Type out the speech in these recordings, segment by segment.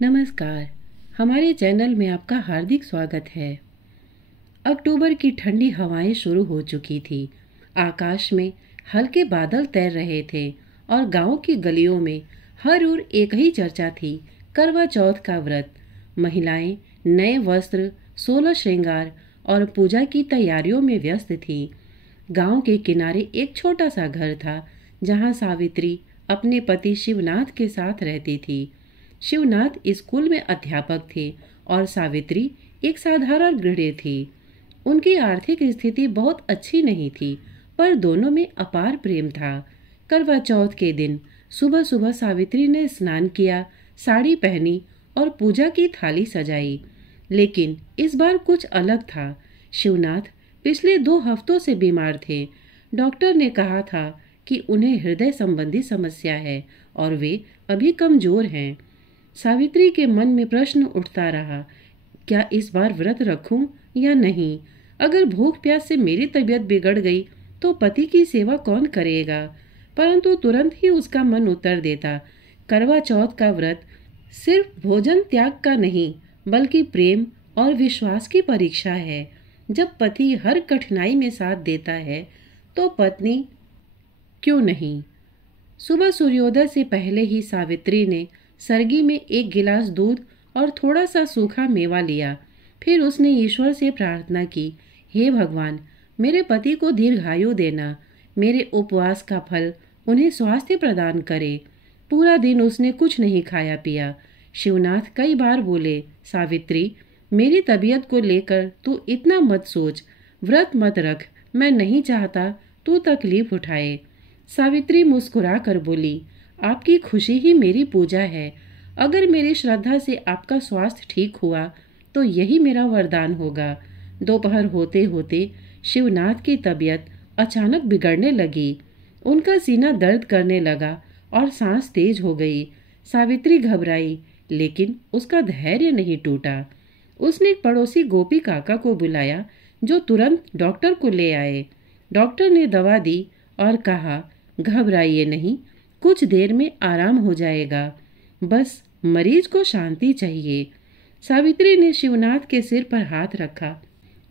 नमस्कार। हमारे चैनल में आपका हार्दिक स्वागत है। अक्टूबर की ठंडी हवाएं शुरू हो चुकी थी। आकाश में हल्के बादल तैर रहे थे और गांव की गलियों में हर ओर एक ही चर्चा थी, करवा चौथ का व्रत। महिलाएं नए वस्त्र, 16 श्रृंगार और पूजा की तैयारियों में व्यस्त थी। गांव के किनारे एक छोटा सा घर था जहां सावित्री अपने पति शिवनाथ के साथ रहती थी। शिवनाथ स्कूल में अध्यापक थे और सावित्री एक साधारण गृहिणी थी। उनकी आर्थिक स्थिति बहुत अच्छी नहीं थी, पर दोनों में अपार प्रेम था। करवा चौथ के दिन सुबह सुबह सावित्री ने स्नान किया, साड़ी पहनी और पूजा की थाली सजाई। लेकिन इस बार कुछ अलग था। शिवनाथ पिछले 2 हफ्तों से बीमार थे। डॉक्टर ने कहा था कि उन्हें हृदय संबंधी समस्या है और वे अभी कमजोर हैं। सावित्री के मन में प्रश्न उठता रहा, क्या इस बार व्रत रखूं या नहीं? अगर भूख प्यास से मेरी तबीयत बिगड़ गई तो पति की सेवा कौन करेगा? परंतु तुरंत ही उसका मन उत्तर देता, करवा चौथ का व्रत सिर्फ भोजन त्याग का नहीं, बल्कि प्रेम और विश्वास की परीक्षा है। जब पति हर कठिनाई में साथ देता है तो पत्नी क्यों नहीं? सुबह सूर्योदय से पहले ही सावित्री ने सरगी में एक गिलास दूध और थोड़ा सा सूखा मेवा लिया। फिर उसने ईश्वर से प्रार्थना की, हे भगवान, मेरे पति को दीर्घायु देना, मेरे उपवास का फल उन्हें स्वास्थ्य प्रदान करे। पूरा दिन उसने कुछ नहीं खाया पिया। शिवनाथ कई बार बोले, सावित्री, मेरी तबीयत को लेकर तू इतना मत सोच, व्रत मत रख, मैं नहीं चाहता तू तकलीफ उठाए। सावित्री मुस्कुरा कर बोली, आपकी खुशी ही मेरी पूजा है। अगर मेरी श्रद्धा से आपका स्वास्थ्य ठीक हुआ तो यही मेरा वरदान होगा। दोपहर होते होते शिवनाथ की तबीयत अचानक बिगड़ने लगी। उनका सीना दर्द करने लगा और सांस तेज हो गई। सावित्री घबराई, लेकिन उसका धैर्य नहीं टूटा। उसने एक पड़ोसी गोपी काका को बुलाया, जो तुरंत डॉक्टर को ले आए। डॉक्टर ने दवा दी और कहा, घबराइए नहीं, कुछ देर में आराम हो जाएगा, बस मरीज को शांति चाहिए। सावित्री ने शिवनाथ के सिर पर हाथ रखा।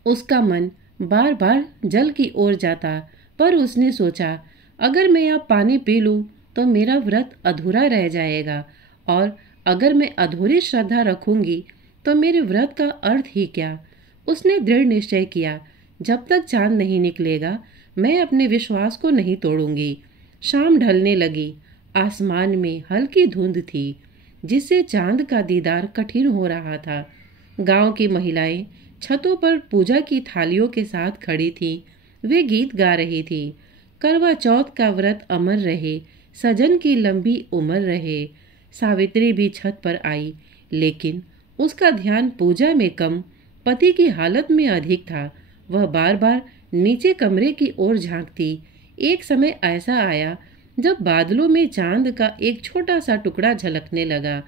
उसका मन बार बार जल की ओर जाता, पर उसने सोचा, अगर मैं अब पानी पी लूं तो मेरा व्रत अधूरा रह जाएगा, और अगर मैं अधूरी श्रद्धा रखूंगी तो मेरे व्रत का अर्थ ही क्या? उसने दृढ़ निश्चय किया, जब तक चांद नहीं निकलेगा मैं अपने विश्वास को नहीं तोड़ूंगी। शाम ढलने लगी। आसमान में हल्की धुंध थी, जिससे चांद का दीदार कठिन हो रहा था। गांव की महिलाएं छतों पर पूजा की थालियों के साथ खड़ी थीं। वे गीत गा रही थी, करवा चौथ का व्रत अमर रहे, सजन की लंबी उम्र रहे। सावित्री भी छत पर आई, लेकिन उसका ध्यान पूजा में कम, पति की हालत में अधिक था। वह बार बार नीचे कमरे की ओर झांकती। एक समय ऐसा आया जब बादलों में चांद का एक छोटा सा टुकड़ा झलकने लगा।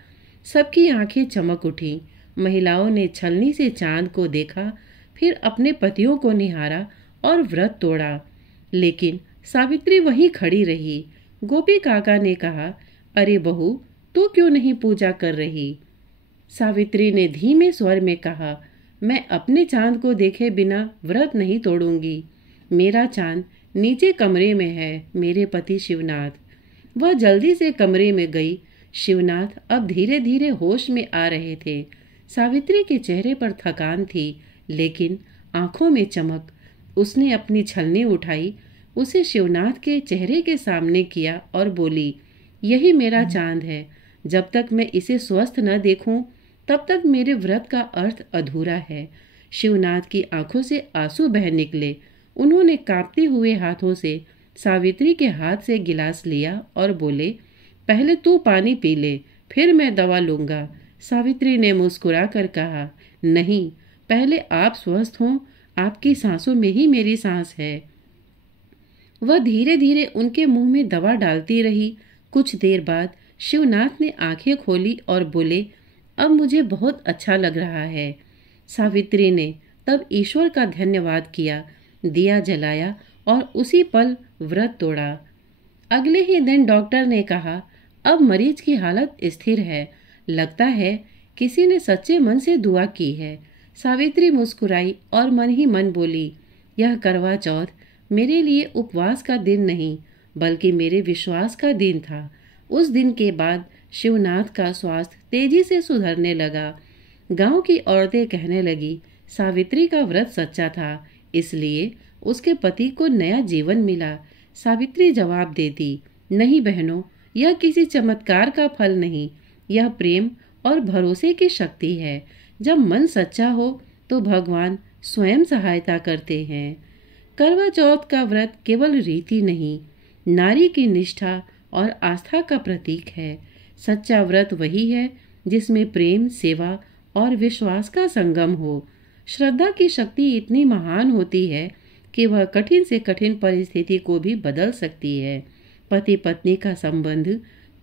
सबकी आंखें चमक उठी। महिलाओं ने छलनी से चांद को देखा, फिर अपने पतियों को निहारा और व्रत तोड़ा। लेकिन सावित्री वहीं खड़ी रही। गोपी काका ने कहा, अरे बहू, तू क्यों नहीं पूजा कर रही? सावित्री ने धीमे स्वर में कहा, मैं अपने चांद को देखे बिना व्रत नहीं तोड़ूंगी। मेरा चांद नीचे कमरे में है, मेरे पति शिवनाथ। वह जल्दी से कमरे में गई। शिवनाथ अब धीरे धीरे होश में आ रहे थे। सावित्री के चेहरे पर थकान थी, लेकिन आंखों में चमक। उसने अपनी छलनी उठाई, उसे शिवनाथ के चेहरे के सामने किया और बोली, यही मेरा चांद है। जब तक मैं इसे स्वस्थ न देखूं, तब तक मेरे व्रत का अर्थ अधूरा है। शिवनाथ की आंखों से आंसू बह निकले। उन्होंने कांपते हुए हाथों से सावित्री के हाथ से गिलास लिया और बोले, पहले तू पानी पी ले, फिर मैं दवा लूंगा। सावित्री ने मुस्कुरा कर कहा, नहीं, पहले आप स्वस्थ हों, आपकी सांसों में ही मेरी सांस है। वह धीरे धीरे उनके मुंह में दवा डालती रही। कुछ देर बाद शिवनाथ ने आंखें खोली और बोले, अब मुझे बहुत अच्छा लग रहा है। सावित्री ने तब ईश्वर का धन्यवाद किया, दिया जलाया और उसी पल व्रत तोड़ा। अगले ही दिन डॉक्टर ने कहा, अब मरीज की हालत स्थिर है, लगता है किसी ने सच्चे मन से दुआ की है। सावित्री मुस्कुराई और मन ही मन बोली, यह करवा चौथ मेरे लिए उपवास का दिन नहीं बल्कि मेरे विश्वास का दिन था। उस दिन के बाद शिवनाथ का स्वास्थ्य तेजी से सुधरने लगा। गांव की औरतें कहने लगी, सावित्री का व्रत सच्चा था, इसलिए उसके पति को नया जीवन मिला। सावित्री जवाब देती, नहीं बहनों, यह किसी चमत्कार का फल नहीं, यह प्रेम और भरोसे की शक्ति है। जब मन सच्चा हो तो भगवान स्वयं सहायता करते हैं। करवा चौथ का व्रत केवल रीति नहीं, नारी की निष्ठा और आस्था का प्रतीक है। सच्चा व्रत वही है जिसमें प्रेम, सेवा और विश्वास का संगम हो। श्रद्धा की शक्ति इतनी महान होती है कि वह कठिन से कठिन परिस्थिति को भी बदल सकती है। पति पत्नी का संबंध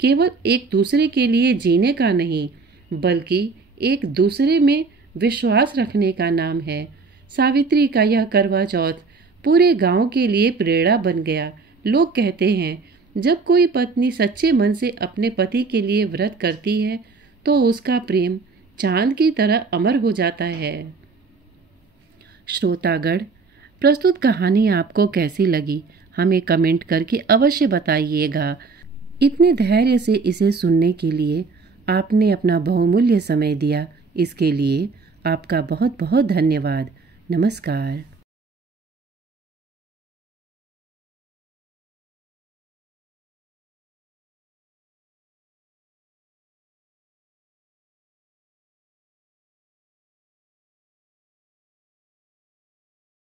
केवल एक दूसरे के लिए जीने का नहीं बल्कि एक दूसरे में विश्वास रखने का नाम है। सावित्री का यह करवा चौथ पूरे गांव के लिए प्रेरणा बन गया। लोग कहते हैं, जब कोई पत्नी सच्चे मन से अपने पति के लिए व्रत करती है तो उसका प्रेम चांद की तरह अमर हो जाता है। श्रोतागण, प्रस्तुत कहानी आपको कैसी लगी हमें कमेंट करके अवश्य बताइएगा। इतने धैर्य से इसे सुनने के लिए आपने अपना बहुमूल्य समय दिया, इसके लिए आपका बहुत बहुत धन्यवाद। नमस्कार।